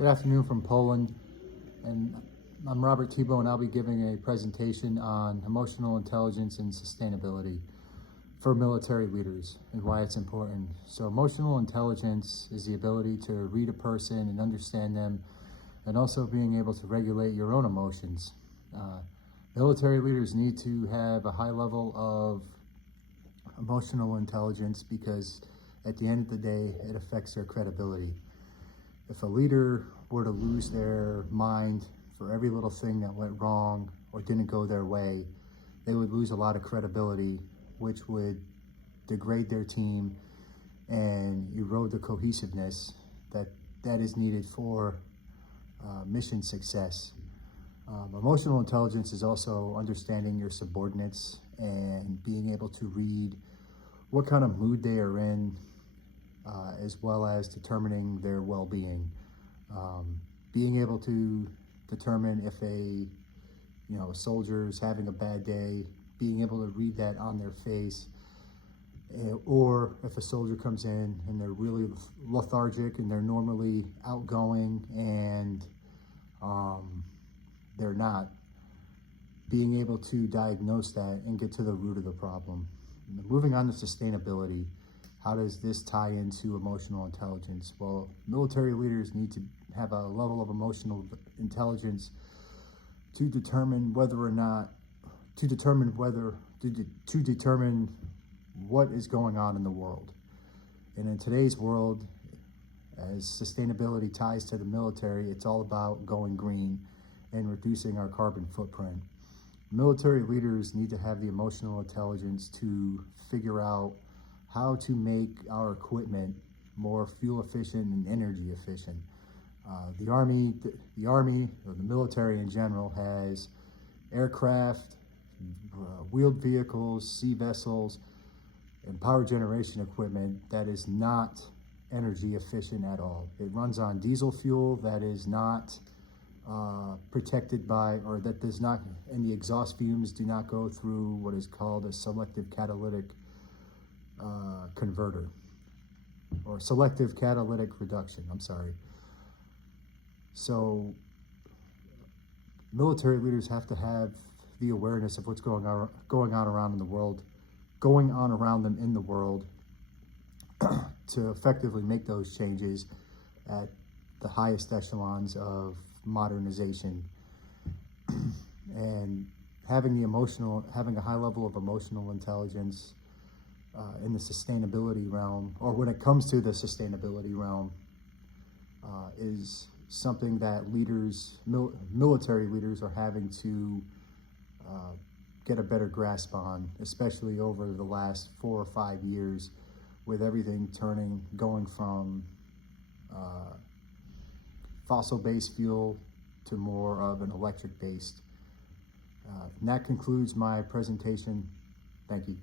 Good afternoon from Poland, and I'm Robert Tebow, and I'll be giving a presentation on emotional intelligence and sustainability for military leaders and why it's important. So emotional intelligence is the ability to read a person and understand them, and also being able to regulate your own emotions. Military leaders need to have a high level of emotional intelligence because at the end of the day, it affects their credibility. If a leader were to lose their mind for every little thing that went wrong or didn't go their way, they would lose a lot of credibility, which would degrade their team and erode the cohesiveness that is needed for mission success. Emotional intelligence is also understanding your subordinates and being able to read what kind of mood they are in, as well as determining their well-being. Being able to determine if a soldier is having a bad day, being able to read that on their face, or if a soldier comes in and they're really lethargic and they're normally outgoing and they're not, being able to diagnose that and get to the root of the problem. Moving on to sustainability, how does this tie into emotional intelligence? Well, military leaders need to have a level of emotional intelligence to determine what is going on in the world. And in today's world, as sustainability ties to the military, it's all about going green and reducing our carbon footprint. Military leaders need to have the emotional intelligence to figure out how to make our equipment more fuel efficient and energy efficient. The Army, or the military in general, has aircraft, wheeled vehicles, sea vessels, and power generation equipment that is not energy efficient at all. It runs on diesel fuel that is not protected by, or that does not, and the exhaust fumes do not go through what is called a selective catalytic converter, or selective catalytic reduction, I'm sorry. So military leaders have to have the awareness of what's going on around them in the world to effectively make those changes at the highest echelons of modernization. And having a high level of emotional intelligence in the sustainability realm, or when it comes to the sustainability realm, is something that military leaders are having to get a better grasp on, especially over the last 4 or 5 years, with everything going from fossil-based fuel to more of an electric-based. And that concludes my presentation. Thank you.